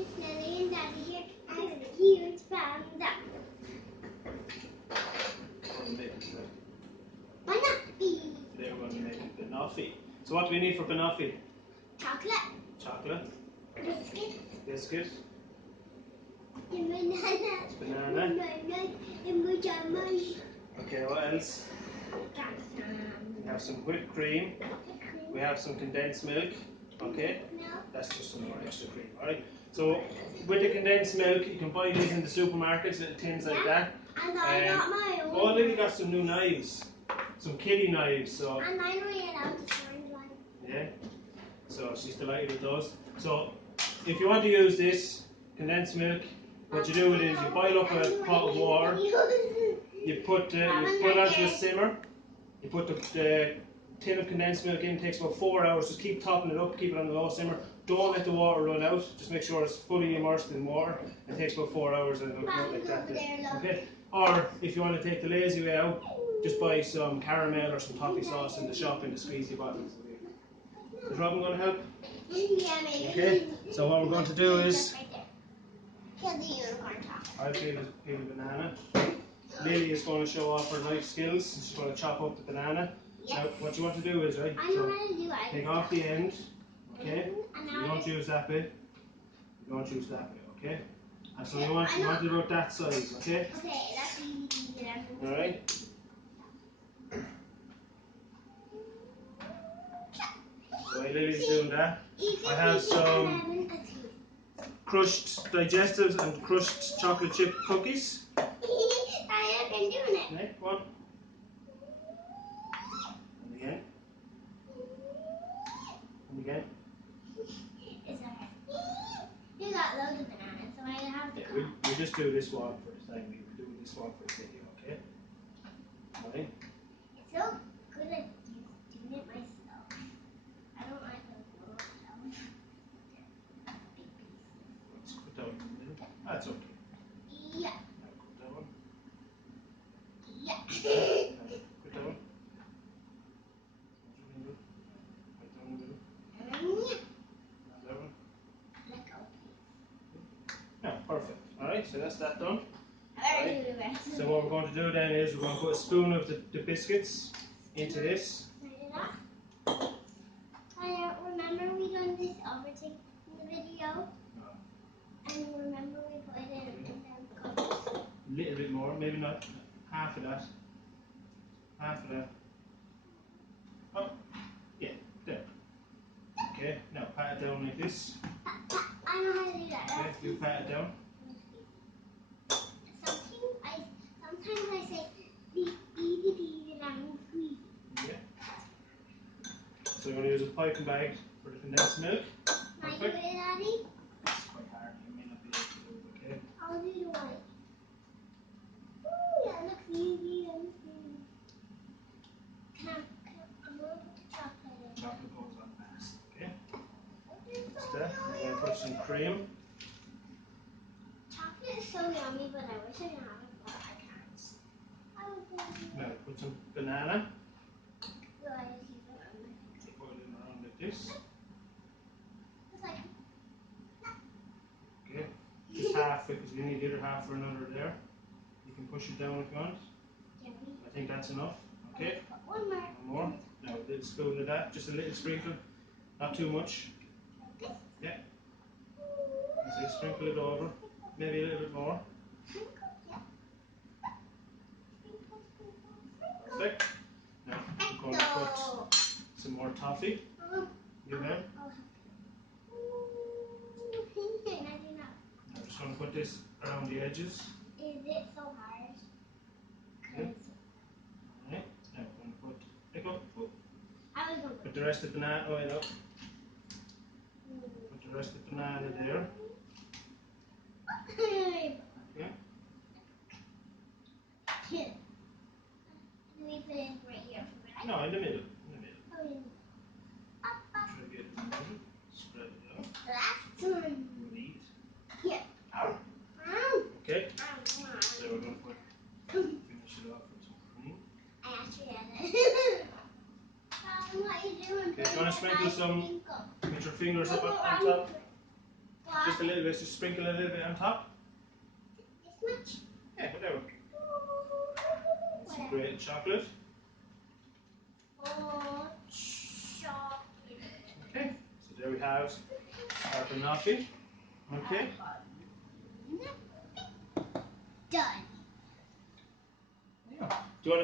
it's Lily and Daddy here with a huge panda. Banoffee. Today we're going to make a banoffee. So what do we need for banoffee? Chocolate. Chocolate. Biscuit. Biscuit. And banana. Banana. And pajamas. Okay, what else? We have some whipped cream. We have some condensed milk. Okay? No. That's just some more extra cream, alright? So with the condensed milk, you can buy these in the supermarkets, little tins like that. And I got my own. Oh, Lily got some new knives. Some kiddie knives. So. And I ran out to find one. Yeah. So she's delighted with those. So if you want to use this condensed milk, what you do with it is you boil up a pot of water. You put it onto a simmer. You put the tin of condensed milk in. It takes about 4 hours. Just keep topping it up. Keep it on a low simmer. Don't let the water run out. Just make sure it's fully immersed in water. It takes about 4 hours and it'll come out like that. Okay. Or if you want to take the lazy way out, just buy some caramel or some toffee sauce in the shop in the squeezy bottles. Is Robin going to help? Yeah, maybe. Okay. So what we're going to do is Here's the unicorn top. I'll peel a banana. Lily is going to show off her knife skills. She's going to chop up the banana. Yes. Now, what you want to do is, right, I know how to do it. take off the end, okay? And You don't use that bit. You don't use that bit, okay? And so you want it about that size, okay? Okay, that's easy. Alright? So while Lily's doing that, I have some crushed digestives and crushed chocolate chip cookies. I have been doing it. Right, one. And again. And again. It's okay. You got loads of bananas, so I have to We'll just do this one for the time. We'll do this one for the video, okay? Alright? It's so good at doing it myself. I don't like those little shells. Big pieces. Let's put that one in the middle. That's okay. Yeah. Now put that one. Yeah. Put that one. Put that one in the middle. That one. Let go. Yeah, perfect. Alright, so that's that done. Alright, do the rest. So what we're going to do then is we're going to put a spoon of the biscuits into this. Remember we done this overtaking the video? And remember we put it in them cups? A little bit more, maybe not half of that. Half of that. Oh, yeah, there. Okay, now pat it down like this. I know how to do that. Okay, you pat it down. Sometimes I say easy squeeze. Yeah. So we're going to use a piping bag for the condensed milk. Can I do it, Daddy? It's quite hard, you may not be able to do it, okay? I'll do the white. Ooh, that looks easy. I'm going to put the chocolate in. Chocolate goes on last, okay? That's that. We're going to put some cream. Chocolate is so yummy, but I wish I could have it, but I can't. Now put some banana. Will I just use it on my finger? Put it around like this. It's like, Okay. Just half it because we need the other half for another there. You can push it down if you want. I think that's enough. Okay. one more. One more. Now a little spoon of that, just a little sprinkle. Not too much. Like this? Yeah. So sprinkle it over. Maybe a little bit more. Perfect. Now we're going to put some more toffee. You there? I'm just going to put this around the edges. Is it so hard? Okay. Alright. Now we're going to put. I was going to Put the rest of the banana oil up. Put the rest of the banana there. Okay. Yeah. Do we put it right here for that? No, in the middle. In the middle. Oh, in. Try to get it in the middle. Spread it out. The last one. Neat. Yeah. Okay. So we're going to finish it off with some cream. I actually had it. What are you doing? Okay, do you want to sprinkle some with your fingers up on top? Why? Just a little bit, just sprinkle a little bit on top. This much? Yeah, whatever. Some great chocolate. Oh, chocolate. Okay, so there we have our banoffee. Okay.